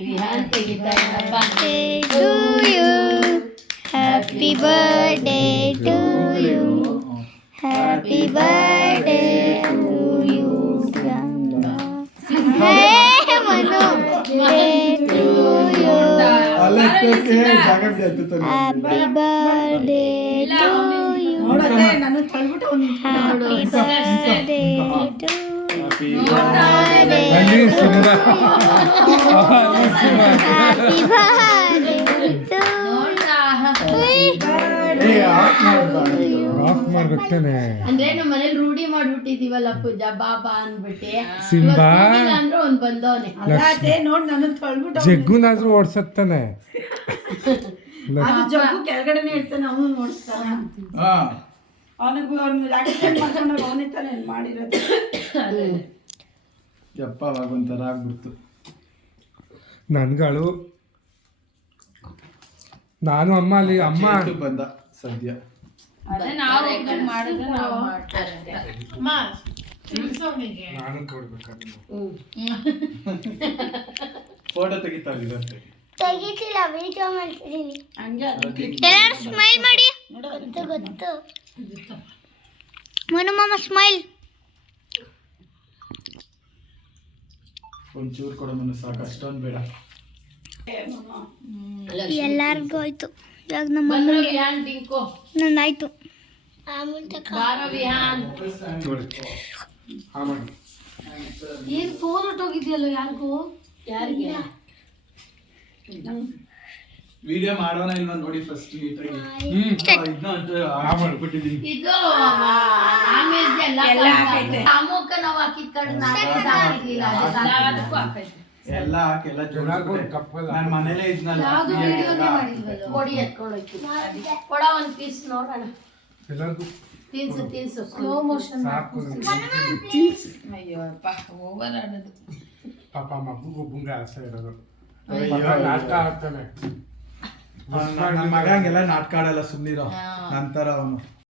Vihaan ತೆಗಿತಾರಪ್ಪ. to you. Happy birthday to you. Happy birthday to you. Hey Manu. Birthday to you. Happy birthday to you. Happy birthday to you. Happy birthday to you. ಅಂದ್ರೆ ನಮ್ಮ ಮನೇಲಿ ರೂಢಿ ಮಾಡ್ಬಿಟ್ಟಿದೀವಲ್ಲ ಪೂಜಾ ಬಾಬಾ ಅನ್ಬಿಟ್ಟಿ Simba ಅಂದ್ರೆ ಒಂದ್ ಬಂದವನೆ ಜಗ್ಗುನಾದ್ರೂ ಓಡ್ಸತ್ತಾನೆ. ಜಗ್ಗು ಕೆಳಗಡೆನೆ ಇರ್ತಾನೆ, ಅವನು ನೋಡ್ತಾನೆ. ಅವನಿಗೂ ಆಕ್ಸಿಡೆಂಟ್ ಮಾಡ್ಕೊಂಡಾಗ ಅವನೇ ತಾನೇ ಮಾಡಿರೋದು. ಯಪ್ಪ ಒಂಥರ ಆಗ್ಬಿಡ್ತು ನನ್ಗಳು. ನಾನು ಅಮ್ಮ ಅಲ್ಲಿ ಅಮ್ಮ ಬಂದ ಸದ್ಯ ನಾನು ಕೊಡ್ಬೇಕಾದ್ರೆ ಫೋಟೋ ತೆಗಿತಾರಂತೆ. ತೆಗಿತಿಲ್ಲ, ವಿಡಿಯೋ ಮಾಡ್ತಿದೀವಿ. ಎಲ್ಲರೂ ಸ್ಮೈಲ್ ಮಾಡಿ. ಗೊತ್ತು ಮನು ಮಾಮ ಸ್ಮೈಲ್. ಒಂಚೂರು ಕೊಡೋಣ ಸಾಕು, ಅಷ್ಟೊಂದು ಬೇಡ. ಎಲ್ಲಾರ್ಗೂ ಆಯ್ತು. ಇವಾಗ ನಮ್ಮ ಬಂದ್ರು ವಿಹಾನ್ ಡಿಂಕು ನಂದಾಯ್ತು. ಬಾರೋ ವಿಹಾನ್. ಏನ್ ಫೋನ್ ಹೊಟ್ಟೋಗಿದ್ಯಲ್ಲ ಯಾರಿಗೂ? ಯಾರಿಗೆ? ವಿಡಿಯೋ ಮಾಡೋಣ ಇಲ್ವಾ ನೋಡಿ ಫಸ್ಟ್ ನೀಟಾಗಿ. ಮಾಡ್ಬಿಟ್ಟಿದೀನಿ. ಇದು ಆಮೇಲೆ ಅಮ್ಮಕ್ಕ ನಾವು ಹಾಕಿದ ಕಡೆ ಎಲ್ಲ ಹಾಕಿ ಎಲ್ಲ ನಾನು ಮನೇಲೆ ಇದ್ನಲ್ಲ. ಕೊಡಿ ಎತ್ಕೊಂಡೋಯ್ತು. ಕೊಡ ಒಂದ್ ಪೀಸ್ ನೋಡೋಣ. ತಿನ್ಸು ತಿನ್ಸು ಸ್ಲೋ ಮೋಷನ್. ಅಯ್ಯೋ ಅಪ್ಪ ಓವರ್ ಆಡೋದು. ಪಾಪ ಮಗು ಗುಂಗ ಆಸೆ ಇರೋದು. ನಾಟಕ ಆಡ್ತಾನೆ. ನನ್ನ ಮಗ ಹಂಗೆಲ್ಲ ನಾಟಕ ಆಡಲ್ಲ, ಸುಮ್ಮನಿರೋ ನಂತರ ಅವನು.